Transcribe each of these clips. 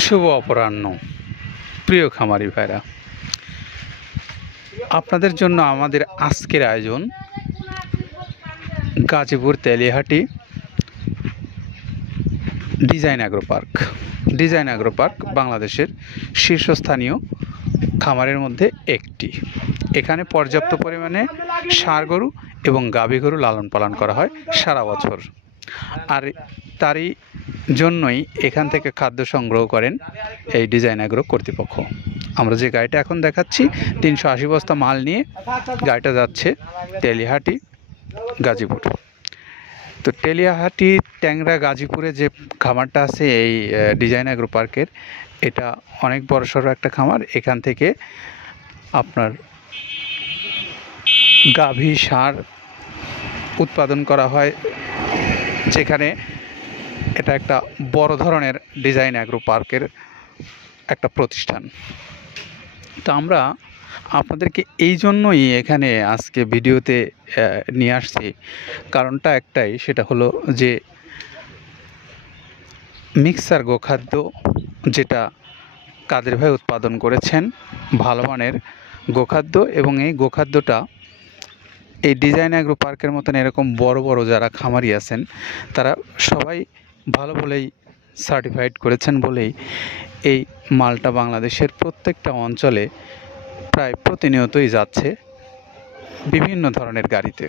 শুভ অপরাহ্ন প্রিয় খামারি ভাইরা, আপনাদের জন্য আমাদের আজকের আয়োজন Gazipur Teliahati design agro park. Design agro park বাংলাদেশের শীর্ষস্থানীয় খামারের মধ্যে একটি। এখানে পর্যাপ্ত পরিমাণে ষাঁড় গরু এবং গাভী গরু লালন পালন করা হয় সারা বছর, আর তারই জন্যই এখান থেকে খাদ্য সংগ্রহ করেন এই ডিজাইন অ্যাগ্রো কর্তৃপক্ষ। আমরা যে গাড়িটা এখন দেখাচ্ছি 380 বস্তা মাল নিয়ে গাড়িটা যাচ্ছে তেলিয়াহাটি গাজীপুর। তো তেলিয়াহাটি ট্যাংরা গাজীপুরে যে খামারটা আছে এই ডিজাইন অ্যাগ্রো পার্কের, এটা অনেক বড়সড় একটা খামার। এখান থেকে আপনার গাভী ষাঁড় উৎপাদন করা হয়, যেখানে এটা একটা বড় ধরনের ডিজাইন অ্যাগ্রো পার্কের একটা প্রতিষ্ঠান। তো আমরা আপনাদেরকে এই জন্যই এখানে আজকে ভিডিওতে নিয়ে আসছি, কারণটা একটাই, সেটা হলো যে মিক্সার গোখাদ্য যেটা কাদের ভাই উৎপাদন করেছেন, ভালো মানের গোখাদ্য, এবং এই গোখাদ্যটা এই ডিজাইন অ্যাগ্রো পার্কের মতন এরকম বড় বড় যারা খামারি আছেন তারা সবাই ভালো বলেই সার্টিফাইড করেছেন বলেই এই মালটা বাংলাদেশের প্রত্যেকটা অঞ্চলে প্রায় প্রতিনিয়তই যাচ্ছে বিভিন্ন ধরনের গাড়িতে।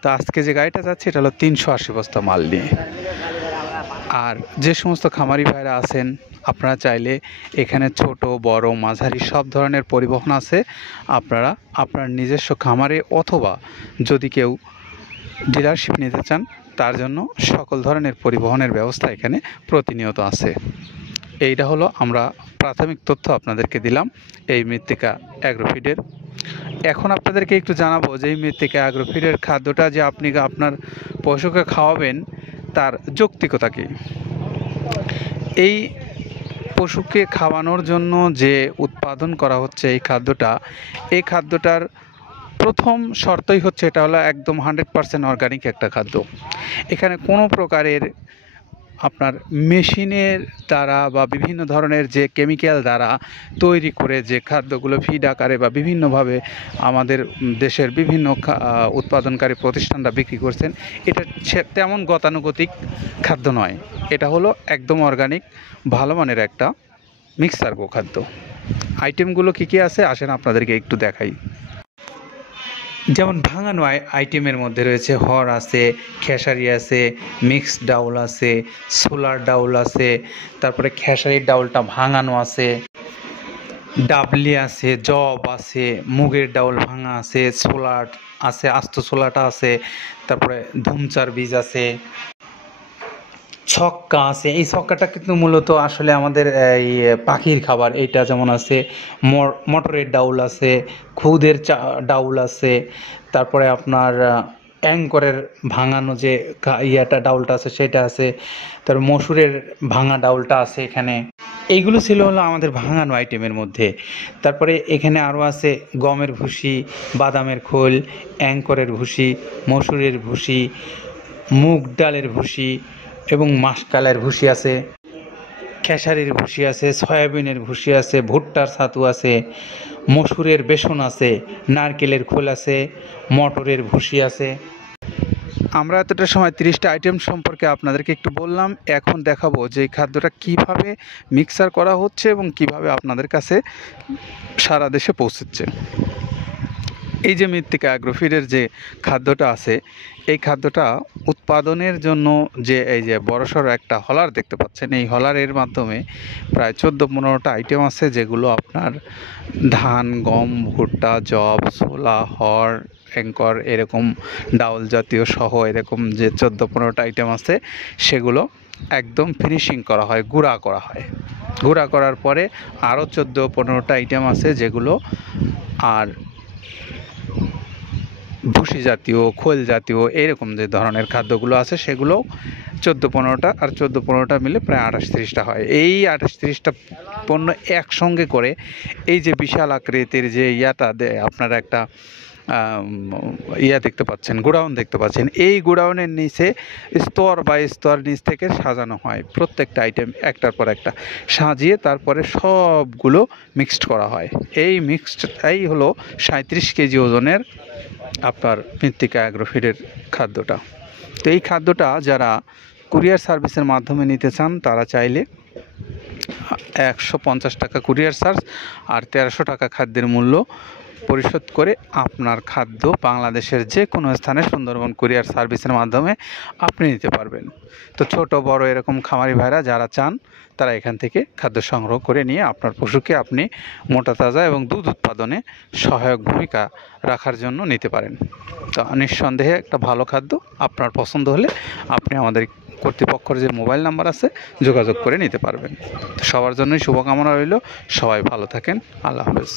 তো আজকে যে গাড়িটা যাচ্ছে এটা হলো 380 বস্তা মাল নিয়ে। আর যে সমস্ত খামারি ভাইরা আছেন, আপনারা চাইলে এখানে ছোট বড় মাঝারি সব ধরনের পরিবহন আছে। আপনারা আপনার নিজস্ব খামারে অথবা যদি কেউ ডিলারশিপ নিতে চান তার জন্য সকল ধরনের পরিবহনের ব্যবস্থা এখানে প্রতিনিয়ত আছে। এইটা হলো আমরা প্রাথমিক তথ্য আপনাদেরকে দিলাম এই মৃত্তিকা অ্যাগ্রোফিডের। এখন আপনাদেরকে একটু জানাবো যে এই মৃত্তিকা অ্যাগ্রোফিডের খাদ্যটা যে আপনি আপনার পশুকে খাওয়াবেন তার যৌক্তিকতা কী। এই পশুকে খাওয়ানোর জন্য যে উৎপাদন করা হচ্ছে এই খাদ্যটার প্রথম শর্তই হচ্ছে এটা হলো একদম 100% অর্গানিক একটা খাদ্য। এখানে কোনো প্রকারের আপনার মেশিনের দ্বারা বা বিভিন্ন ধরনের যে কেমিক্যাল দ্বারা তৈরি করে যে খাদ্যগুলো ফিড আকারে বা বিভিন্নভাবে আমাদের দেশের বিভিন্ন উৎপাদনকারী প্রতিষ্ঠানরা বিক্রি করছেন, এটা তেমন গতানুগতিক খাদ্য নয়। এটা হলো একদম অর্গানিক ভালো মানের একটা মিক্সার গোখাদ্য। আইটেমগুলো কী কী আছে আসেন আপনাদেরকে একটু দেখাই। যেমন ভাঙানো আইটেমের মধ্যে রয়েছে হর আছে, খেসারি আছে, মিক্সড ডাউল আছে, সোলার ডাউল আছে, তারপরে খেসারির ডাউলটা ভাঙানো আছে, ডাবলি আছে, জব আছে, মুগের ডাউল ভাঙা আছে, সোলার আছে, আস্ত সোলাটা আছে, তারপরে ধুমচার বীজ আছে, ছক্কা আছে। এই ছক্কাটা কিন্তু মূলত আসলে আমাদের এই পাখির খাবার। এইটা যেমন আছে, মটরের ডাউল আছে, খুদের ডাউল আছে, তারপরে আপনার অ্যাঙ্করের ভাঙানো যে ডাউলটা আছে সেটা আছে, তারপর মসুরের ভাঙা ডাউলটা আছে এখানে। এইগুলো ছিল হলো আমাদের ভাঙানো আইটেমের মধ্যে। তারপরে এখানে আরও আছে গমের ভুসি, বাদামের খোল, অ্যাঙ্করের ভুসি, মসুরের ভুসি, মুগ ডালের ভুসি এবং মাসকালের ভুসি আছে, খেসারির ভুসি আছে, সয়াবিনের ভুসি আছে, ভুট্টার ছাতু আছে, মসুরের বেসন আছে, নারকেলের খোল আছে, মটরের ভুসি আছে। আমরা এতটা সময় 30টা আইটেম সম্পর্কে আপনাদেরকে একটু বললাম। এখন দেখাবো যে এই খাদ্যটা কীভাবে মিক্সার করা হচ্ছে এবং কিভাবে আপনাদের কাছে সারা দেশে পৌঁছচ্ছে। এই যে মৃত্তিকা অ্যাগ্রোফিডের যে খাদ্যটা আছে, এই খাদ্যটা উৎপাদনের জন্য যে এই যে বড়সড় একটা হলার দেখতে পাচ্ছেন, এই হলারের মাধ্যমে প্রায় 14-15টা আইটেম আছে, যেগুলো আপনার ধান, গম, ভুট্টা, জব, ছোলা, হর, অ্যাঙ্কর এরকম ডাউল জাতীয় সহ এরকম যে 14-15টা আইটেম আছে, সেগুলো একদম ফিনিশিং করা হয়, গুঁড়া করা হয়। গুঁড়া করার পরে আরও 14-15টা আইটেম আছে, যেগুলো আর ভুসি জাতীয়, খোল জাতীয় এরকম যে ধরনের খাদ্যগুলো আছে সেগুলো 14-15টা, আর 14-15টা মিলে প্রায় 28-30টা হয়। এই 28-30টা পণ্য একসঙ্গে করে এই যে বিশাল আকৃতির যে আপনার একটা দেখতে পাচ্ছেন, গোডাউন দেখতে পাচ্ছেন। এই গোডাউনের নিচে স্তর বাই স্তর নিচ থেকে সাজানো হয়, প্রত্যেকটা আইটেম একটার পর একটা সাজিয়ে তারপরে সবগুলো মিক্সড করা হয়। এই হলো 37 কেজি ওজনের আপনার মৃত্তিকা অ্যাগ্রোফিডের খাদ্যটা। তো এই খাদ্যটা যারা কুরিয়ার সার্ভিসের মাধ্যমে নিতে চান তারা চাইলে 150 টাকা কুরিয়ার চার্জ আর 1300 টাকা খাদ্যের মূল্য পরিশোধ করে আপনার খাদ্য বাংলাদেশের যে কোনো স্থানে সুন্দরবন কুরিয়ার সার্ভিসের মাধ্যমে আপনি নিতে পারবেন। তো ছোট বড় এরকম খামারি ভাইরা যারা চান তারা এখান থেকে খাদ্য সংগ্রহ করে নিয়ে আপনার পশুকে আপনি মোটা তাজা এবং দুধ উৎপাদনে সহায়ক ভূমিকা রাখার জন্য নিতে পারেন। তো নিঃসন্দেহে একটা ভালো খাদ্য, আপনার পছন্দ হলে আপনি আমাদের কর্তৃপক্ষের যে মোবাইল নাম্বার আছে যোগাযোগ করে নিতে পারবেন। তো সবার জন্যই শুভকামনা রইল, সবাই ভালো থাকেন, আল্লাহ হাফেজ।